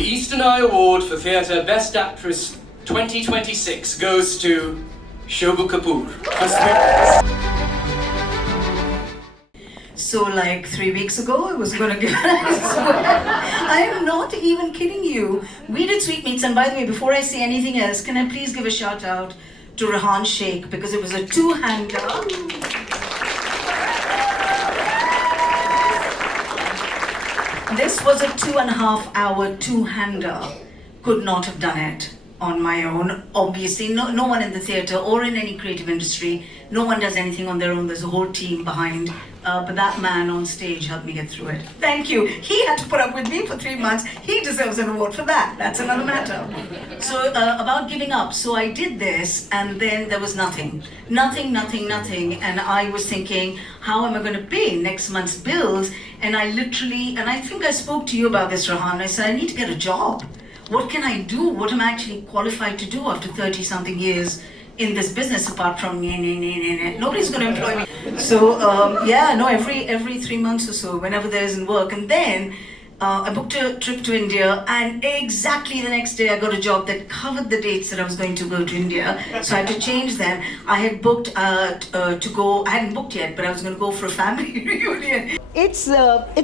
The Eastern Eye Award for Theatre Best Actress 2026 goes to Shobu Kapoor for Sweetness. So like 3 weeks ago, I was going to give I am not even kidding you. We did Sweetmeats, and by the way, before I say anything else, can I please give a shout out to Rehan Sheikh, because it was a two-hander. This was a 2.5-hour two-hander. Could not have done it on my own. Obviously, no one in the theatre or in any creative industry, no one does anything on their own. There's a whole team behind. But that man on stage helped me get through it. Thank you. He had to put up with me for 3 months. He deserves an award for that. That's another matter. So about giving up. So I did this, and then there was nothing. Nothing. And I was thinking, how am I going to pay next month's bills? And I think I spoke to you about this, Rehan. I said, I need to get a job. What can I do? What am I actually qualified to do after 30-something years in this business, apart from nobody's going to employ me. So every 3 months or so, whenever there isn't work. And then I booked a trip to India, and exactly the next day I got a job that covered the dates that I was going to go to India. So I had to change them. I had booked to go, I hadn't booked yet, but I was going to go for a family reunion. It's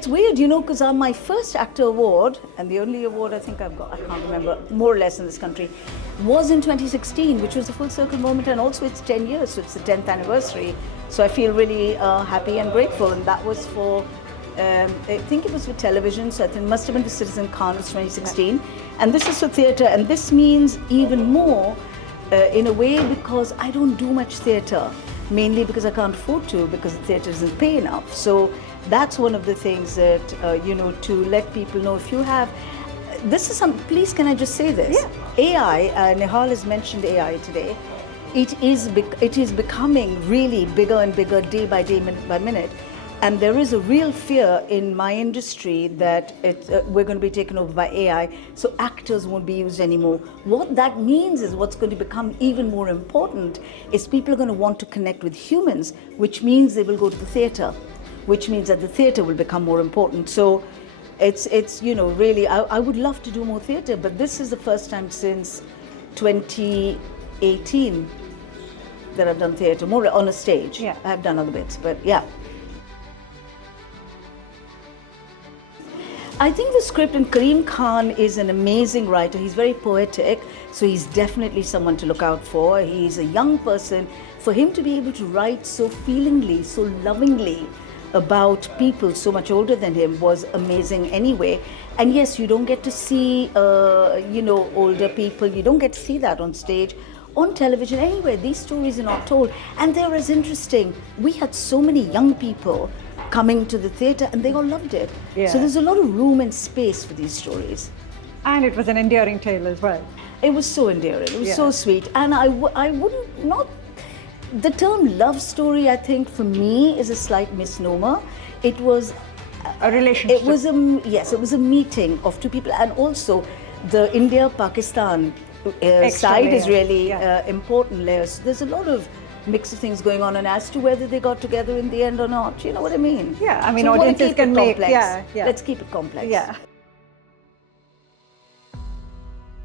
weird, because my first actor award, and the only award I think I've got, I can't remember, more or less in this country, was in 2016, which was a full circle moment, and also it's 10 years, so it's the 10th anniversary. So I feel really happy and grateful, and that was for, I think it was for television, so I think it must have been for Citizen Khan, 2016. And this is for theatre, and this means even more in a way because I don't do much theatre, mainly because I can't afford to, because the theatre doesn't pay enough. So that's one of the things that, to let people know, if you have, this is please can I just say this? Yeah. AI, Nihal has mentioned AI today, it is becoming really bigger and bigger day by day, minute by minute. And there is a real fear in my industry that we're going to be taken over by AI, so actors won't be used anymore. What that means is what's going to become even more important is people are going to want to connect with humans, which means they will go to the theatre, which means that the theatre will become more important. So it's really, I would love to do more theatre, but this is the first time since 2018 that I've done theatre, more on a stage. Yeah. I've done other bits, but yeah. I think the script, and Karim Khan is an amazing writer. He's very poetic, so he's definitely someone to look out for. He's a young person. For him to be able to write so feelingly, so lovingly about people so much older than him was amazing anyway. And yes, you don't get to see, older people. You don't get to see that on stage. On television, anyway, these stories are not told. And they're as interesting. We had so many young people coming to the theatre, and they all loved it. Yeah. So there's a lot of room and space for these stories. And it was an endearing tale as well. It was so endearing, it was Yeah. so sweet. And I wouldn't, not, the term love story, I think for me is a slight misnomer. It was A relationship. It was a meeting of two people, and also the India-Pakistan side is layer, really yeah. important layers. There's a lot of mix of things going on, and as to whether they got together in the end or not, you know what I mean? Yeah, I mean, So we wanna audiences keep can it make, complex. yeah. Let's keep it complex. Yeah.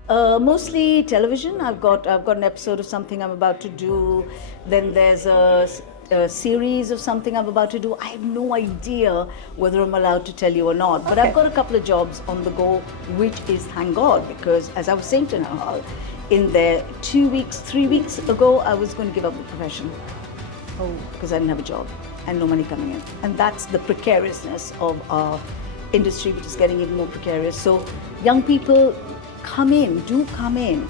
Mostly television. I've got an episode of something I'm about to do. Then there's a series of something I'm about to do. I have no idea whether I'm allowed to tell you or not. But Okay. I've got a couple of jobs on the go, which is thank God, because as I was saying to Nahal, in there 3 weeks ago, I was going to give up the profession. Because I didn't have a job and no money coming in. And that's the precariousness of our industry, which is getting even more precarious. So young people, come in, do come in.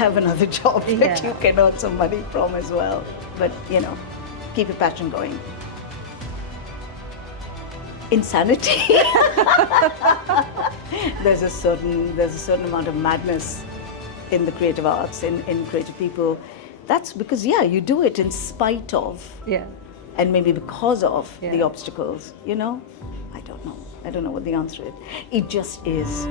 Have another job that you can earn some money from as well. But, keep your passion going. Insanity. There's a certain amount of madness in the creative arts, in creative people. That's because, you do it in spite of, and maybe because of the obstacles, I don't know. I don't know what the answer is. It just is.